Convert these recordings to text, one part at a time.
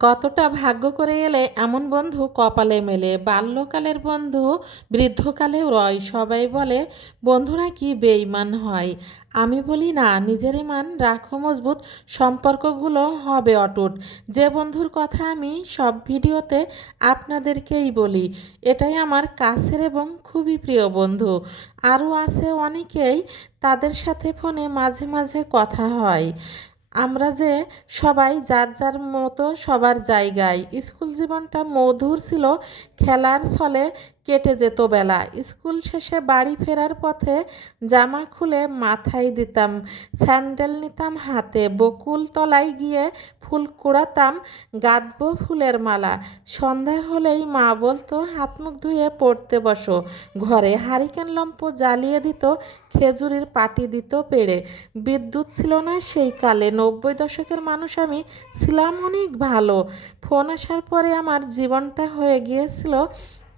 কতটা ভাগ্য করে এলে এমন বন্ধু কপালে মেলে। বাল্যকালের বন্ধু বৃদ্ধকালেও রয়। সবাই বলে বন্ধু নাকি বেঈমান হয়। আমি বলি না, নিজের ইমান রাখো মজবুত, সম্পর্কগুলো হবে অটুট। যে বন্ধুর কথা আমি সব ভিডিওতে আপনাদেরকেই বলি, এটাই আমার কাছের এবং খুবই প্রিয় বন্ধু। আরও আছে অনেকেই, তাদের সাথে ফোনে মাঝে মাঝে কথা হয়। আমরা যে সবাই যার যার মতো সবার জায়গায়। স্কুল জীবনটা মধুর ছিল, খেলার ছলে কেটে যেত বেলা। স্কুল শেষে বাড়ি ফেরার পথে জামা খুলে মাথায় দিতাম, স্যান্ডেল নিতাম হাতে, বকুল তলায় গিয়ে ফুল কুড়াতাম, গাঁথবো ফুলের মালা। সন্ধ্যা হলেই মা বলতো হাত মুখ ধুয়ে পড়তে বসো। ঘরে হারিকেন লম্প জ্বালিয়ে দিত, খেজুরির পাটি দিত পেড়ে। বিদ্যুৎ ছিল না সেই কালে, 90 দশকের মানুষ আমি ছিলাম অনেক ভালো। ফোন আসার পরে আমার জীবনটা হয়ে গিয়েছিল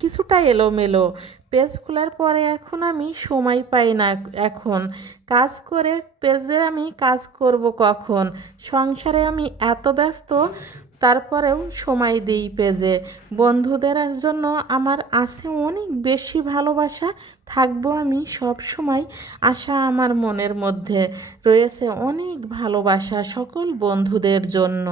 কিছুটা এলোমেলো। পেজ খোলার পরে এখন আমি সময় পাই না। এখন কাজ করে পেজে আমি কাজ করব কখন? সংসারে আমি এত ব্যস্ত, তারপরেও সময় দিই পেজে। বন্ধুদের জন্য আমার আছে অনেক বেশি ভালোবাসা, থাকবো আমি সব সময়। আশা আমার মনের মধ্যে রয়েছে অনেক ভালোবাসা সকল বন্ধুদের জন্য।